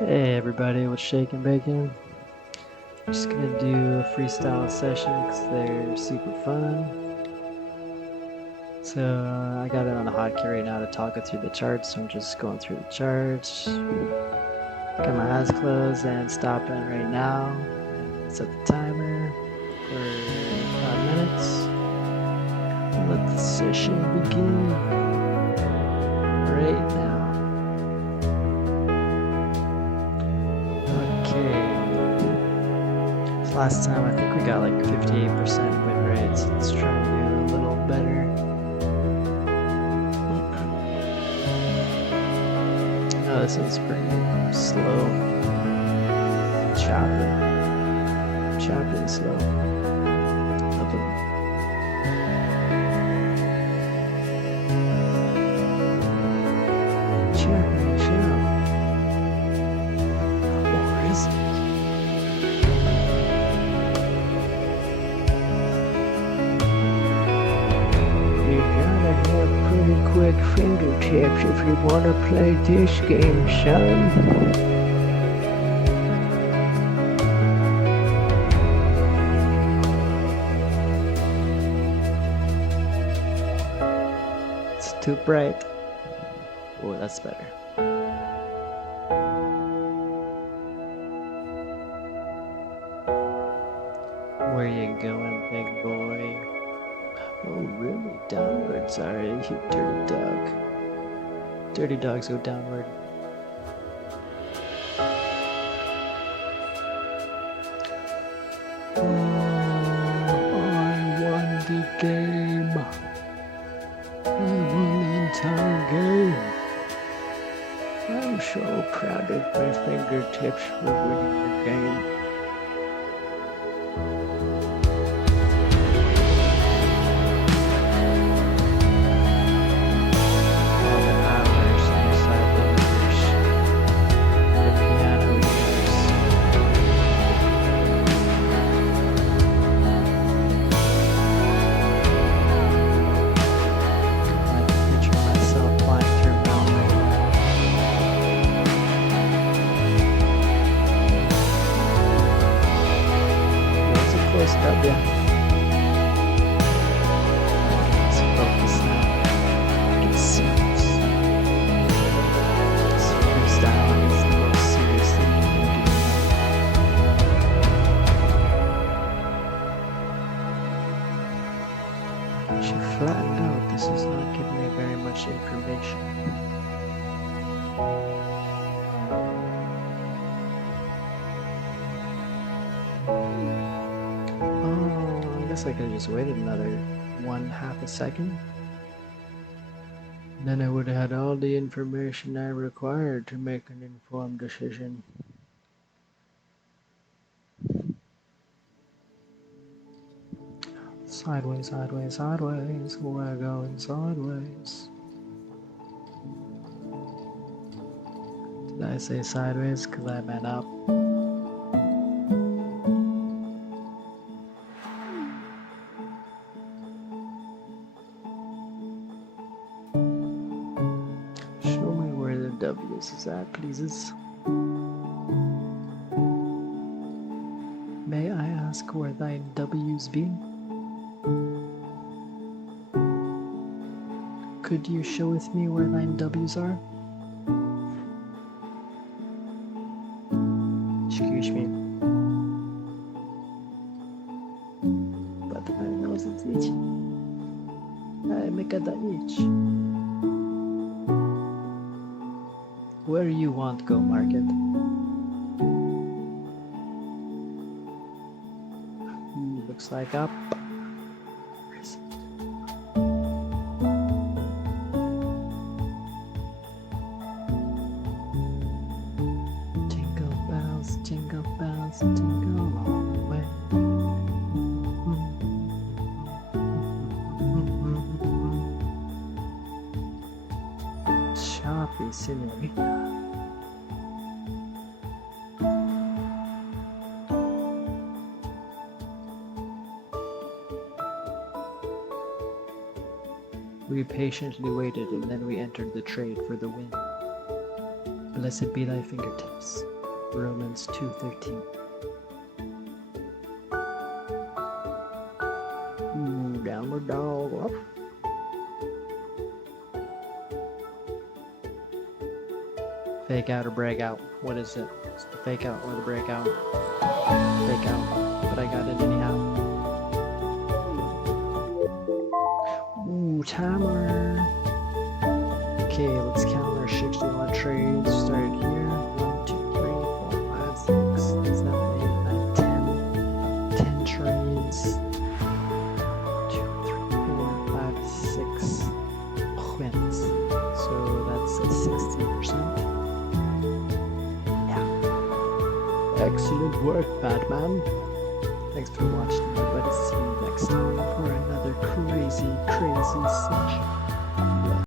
Hey everybody, what's shaking bacon? Just gonna do a freestyle session because they're super fun. So I got it on a hotkey right now to talk it through the charts, so I'm just going through the charts. Got my eyes closed and stopping right now. And set the timer for 5 minutes. Let the session begin right now. Last time I think we got like 58% win rate, so let's try and do a little better. Oh, this one's pretty slow. Choppy and slow. Nothing. Choppy. What is it? Pretty quick fingertips if you want to play this game, son. It's too bright. Oh, that's better. Where you going, big boy? Oh, really? Downwards, alright, you dirty dog. Dirty dogs go downward. Oh, I won the game. I won the entire game. I'm so proud of my fingertips for winning the game. Stop, yeah. Let's focus now. Get serious. This freestyle is the most serious thing you can do. She flattened out. This is not giving me very much information. I guess I could have just waited another 1/2 a second. Then I would have had all the information I required to make an informed decision. Sideways, sideways, sideways, we're going sideways. Did I say sideways? Because I meant up. W's is that, pleases? May I ask where thine W's be? Could you showeth me where thine W's are? Excuse me. But my nose is itchy. I make that itch. Where you want go market? Looks like up. Where is it? Jingle bells, jingle all the way. Choppy scenery. We patiently waited, and then we entered the trade for the win. Blessed be thy fingertips. Romans 2:13. Downward dog. Up. Fake out or break out? What is it? It's the fake out or the breakout? Fake out. But I got it anyhow. Ooh, timer. Okay, let's count our 61 trades. Start here. 1, 2, 3, 4, 5, 6, 7, 8, 9, 10. 10 trades. 2, 3, 4, 5, 6 wins. So that's a 60%. Yeah. Excellent work, Batman. Thanks for watching, everybody. See you next time for another crazy session.